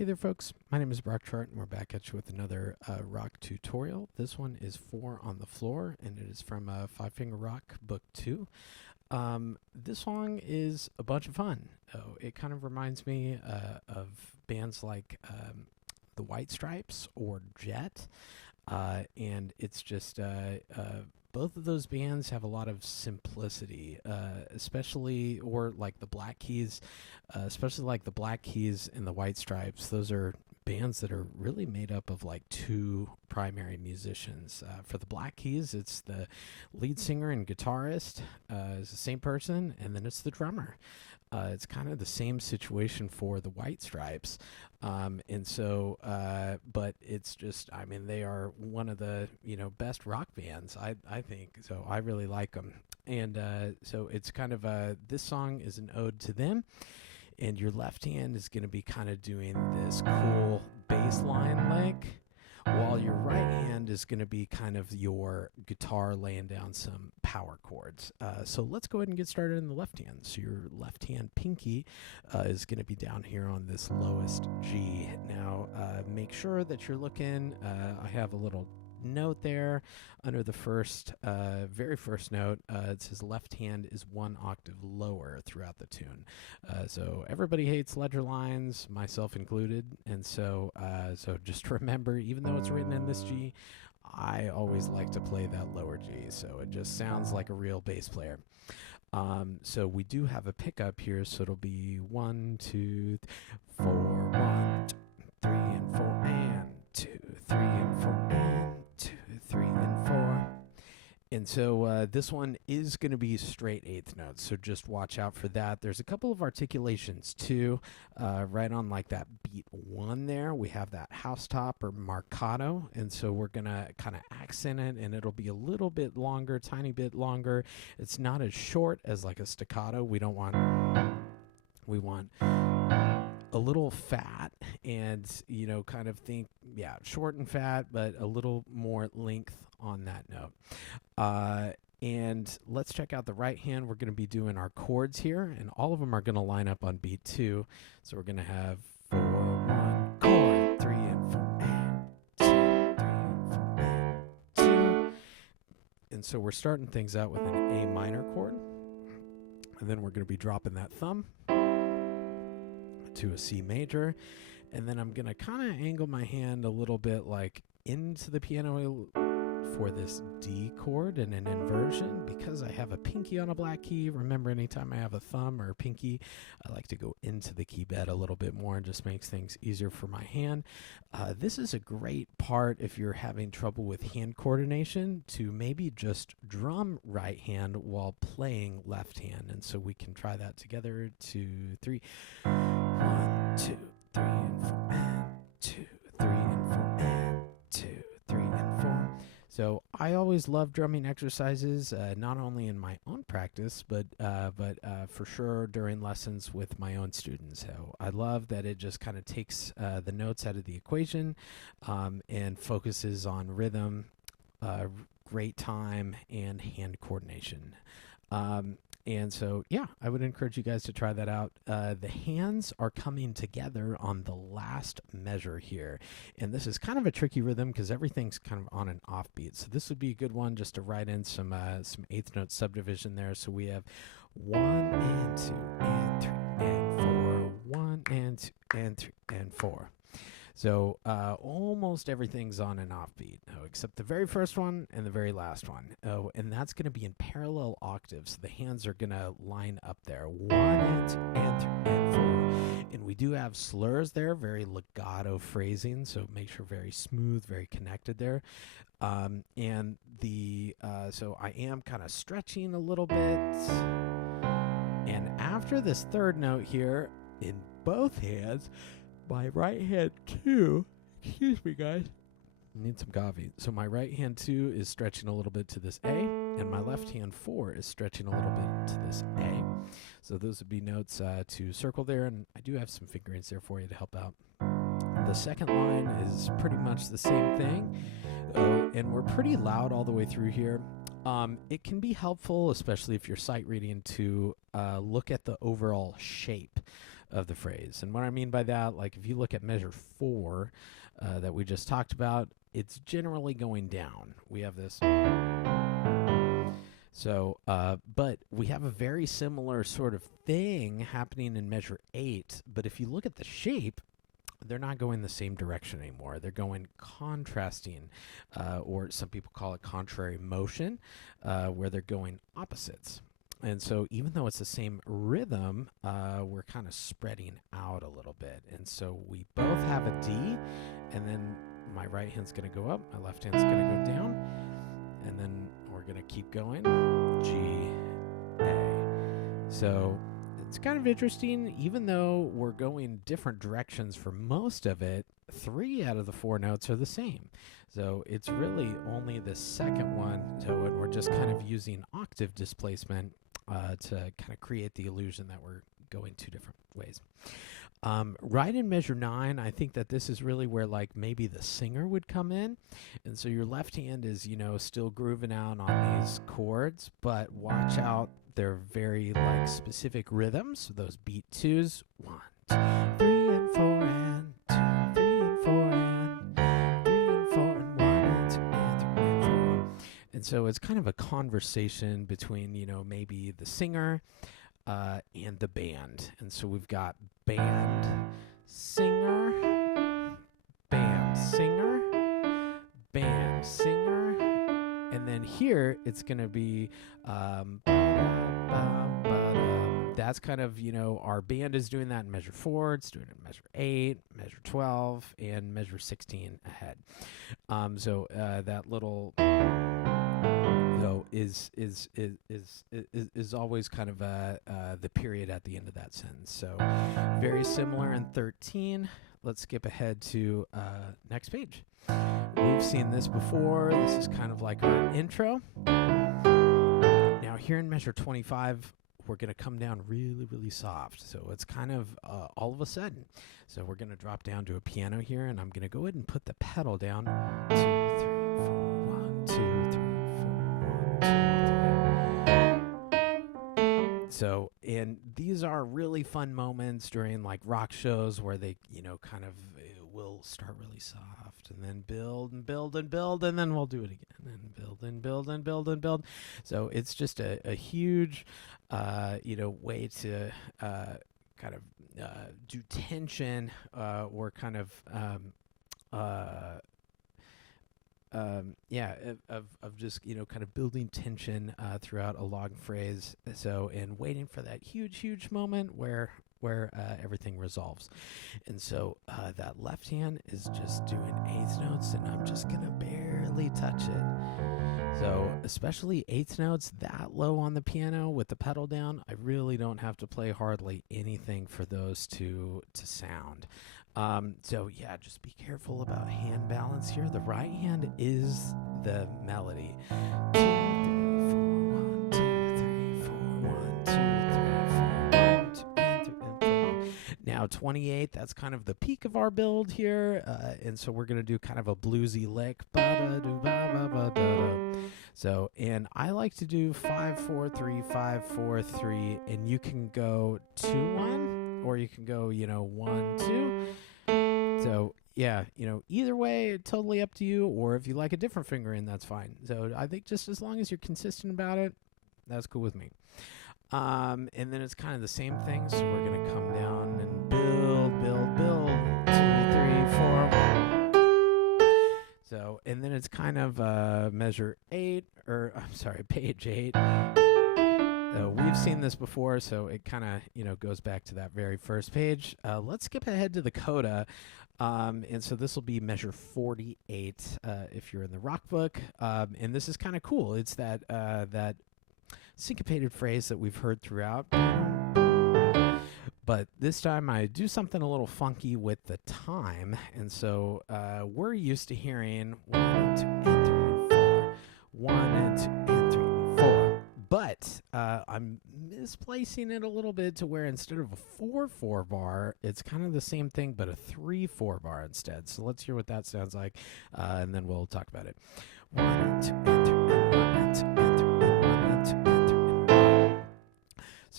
Hey there, folks. My name is Brock Chart, and we're back at you with another rock tutorial. This one is 4 on the Floor, and it is from Five Finger Rock Book 2. This song is a bunch of fun. It kind of reminds me of bands like the White Stripes or Jet, and it's just both of those bands have a lot of simplicity, especially or like the Black Keys, especially like the Black Keys and the White Stripes. Those are bands that are really made up of like two primary musicians. For the Black Keys, it's the lead singer and guitarist is the same person, and then it's the drummer. It's kind of the same situation for the White Stripes. But it's just, I mean, they are one of the, best rock bands, I think. So I really like them. And so it's kind of, this song is an ode to them. And your left hand is going to be kind of doing this cool bass line lick, while your right hand is going to be kind of your guitar laying down some power chords. So let's go ahead and get started in the left hand. So your left hand pinky is going to be down here on this lowest G. Now make sure that you're looking, I have a little note there under the very first note. It says left hand is 1 octave lower throughout the tune. So everybody hates ledger lines, myself included, and so just remember, even though it's written in this G, I always like to play that lower G, so it just sounds like a real bass player. So we do have a pickup here, so it'll be 1, 2, 4, 1, 2, 3, and 4, and 2, 3, and 4, and 2, 3, and 4. And so this one is going to be straight eighth notes, so just watch out for that. There's a couple of articulations too. Right on like that beat 1 there, we have that housetop or marcato, and so we're going to kind of accent it, and it'll be a little bit longer, tiny bit longer. It's not as short as like a staccato. We want a little fat, and kind of think, short and fat, but a little more length on that note. And let's check out the right hand. We're going to be doing our chords here, and all of them are going to line up on beat 2. So we're going to have 4, 1, chord, 3 and 4, and 2, 3 and 4, and 2. And so we're starting things out with an A minor chord, and then we're going to be dropping that thumb to a C major, and then I'm going to kind of angle my hand a little bit like into the piano for this D chord and an inversion. Because I have a pinky on a black key, remember, anytime I have a thumb or a pinky, I like to go into the key bed a little bit more, and just makes things easier for my hand. This is a great part if you're having trouble with hand coordination, to maybe just drum right hand while playing left hand. And so we can try that together. 2, 3, 1, 2, 3 and 4, and 2, 3 and 4, and 2, 3 and 4. So I always love drumming exercises, not only in my own practice, but for sure during lessons with my own students. So I love that it just kind of takes the notes out of the equation, and focuses on rhythm, great time, and hand coordination. And so, I would encourage you guys to try that out. The hands are coming together on the last measure here. And this is kind of a tricky rhythm because everything's kind of on an offbeat. So this would be a good one just to write in some eighth note subdivision there. So we have 1 and 2 and 3 and 4, 1 and 2 and 3 and 4. So almost everything's on an offbeat, except the very first one and the very last one. And that's going to be in parallel octaves. So the hands are going to line up there. 1 and 2 and 3 and 4. And we do have slurs there, very legato phrasing. So make sure very smooth, very connected there. So I am kind of stretching a little bit. And after this third note here, in both hands, my right hand 2, excuse me guys, need some coffee. So my right hand 2 is stretching a little bit to this A, and my left hand 4 is stretching a little bit to this A. So those would be notes to circle there, and I do have some fingerings there for you to help out. The second line is pretty much the same thing, and we're pretty loud all the way through here. It can be helpful, especially if you're sight reading, to look at the overall shape of the phrase. And what I mean by that, like if you look at measure 4 that we just talked about, it's generally going down. We have this. So, but we have a very similar sort of thing happening in measure 8. But if you look at the shape, they're not going the same direction anymore. They're going contrasting, or some people call it contrary motion, where they're going opposites. And so even though it's the same rhythm, we're kind of spreading out a little bit. And so we both have a D, and then my right hand's going to go up, my left hand's going to go down, and then we're going to keep going, G, A. So it's kind of interesting, even though we're going different directions for most of it, 3 out of the 4 notes are the same. So it's really only the second one, so we're just kind of using octave displacement to kind of create the illusion that we're going 2 different ways. Right in measure 9, I think that this is really where like maybe the singer would come in. And so your left hand is, still grooving out on these chords, but watch out, they're very like specific rhythms. Those beat 2s, 1, 2, 3 and 4 and 2, 3 and 4 and 3 and 4 and 1 and 2 and 3 and 4. And so it's kind of a conversation between, maybe the singer and the band. And so we've got band, singer, band, singer, band, singer, and then here it's going to be that's kind of, our band is doing that in measure 4, it's doing it in measure 8, measure 12, and measure 16 ahead. So that little is always kind of the period at the end of that sentence. So very similar in 13. Let's skip ahead to next page. We've seen this before. This is kind of like our intro. Now here in measure 25, we're going to come down really, really soft. So it's kind of all of a sudden. So we're going to drop down to a piano here, and I'm going to go ahead and put the pedal down. 2, 3, 4, 1, 2, 3, 4, 1, 2, 3. So, and these are really fun moments during like rock shows where they, kind of will start really soft and then build and build and build, and then we'll do it again and build and build and build and build. So it's just a huge, way to kind of do tension or kind of of just, kind of building tension throughout a long phrase. So, and waiting for that huge moment where everything resolves. And so that left hand is just doing eighth notes, and I'm just going to barely touch it. So especially eighth notes that low on the piano with the pedal down, I really don't have to play hardly anything for those to sound. So yeah, just be careful about hand balance here. The right hand is the melody. 2, 3, 4, 1, 2, 3, 4, 1, 2, 3, 4, 1, 2, and 3, and 4. Now 28, that's kind of the peak of our build here, and so we're gonna do kind of a bluesy lick. So, and I like to do 5-4-3, 5-4-3, and you can go 2-1, or you can go 1-2. So yeah, either way, totally up to you. Or if you like a different fingering, that's fine. So I think just as long as you're consistent about it, that's cool with me. And then it's kind of the same thing. So we're gonna come down and build. 2, 3, 4. So, and then it's kind of measure 8, or I'm sorry, page 8. We've seen this before, so it kind of, goes back to that very first page. Let's skip ahead to the coda. And so this will be measure 48 if you're in the rock book. And this is kind of cool. It's that syncopated phrase that we've heard throughout. But this time I do something a little funky with the time. And so we're used to hearing 1 and 2 and 3 and 4. 1 and 2 and 3 and 4. But I'm misplacing it a little bit to where instead of a 4/4 bar, it's kind of the same thing, but a 3/4 bar instead. So let's hear what that sounds like, and then we'll talk about it. 1 and 2 and 3 and 1 and 2 and 3 and 1 and 2 and 3 and 1.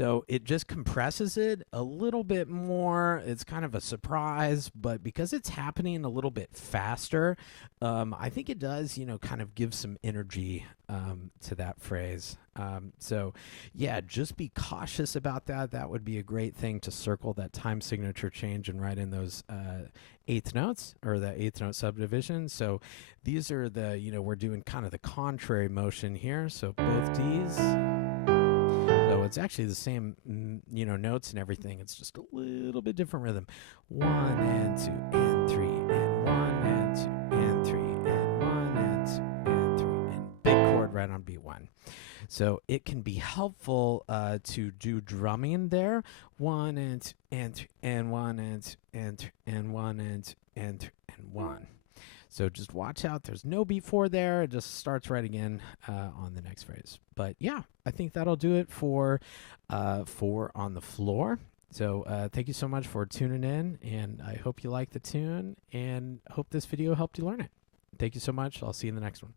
So it just compresses it a little bit more. It's kind of a surprise, but because it's happening a little bit faster, I think it does, kind of give some energy to that phrase. So, yeah, just be cautious about that. That would be a great thing to circle that time signature change and write in those eighth notes or the eighth note subdivision. So these are we're doing kind of the contrary motion here. So both Ds. So it's actually the same, notes and everything. It's just a little bit different rhythm. 1 and 2 and 3 and 1 and 2 and 3 and 1 and 2 and 3 and big chord right on beat 1. So it can be helpful to do drumming there. 1 and 2 and 3 and 1 and 2 and 3 and 1 and 2 and 3 and 1. So just watch out. There's no beat 4 there. It just starts right again on the next phrase. But yeah, I think that'll do it for on the floor. So thank you so much for tuning in, and I hope you like the tune and hope this video helped you learn it. Thank you so much. I'll see you in the next one.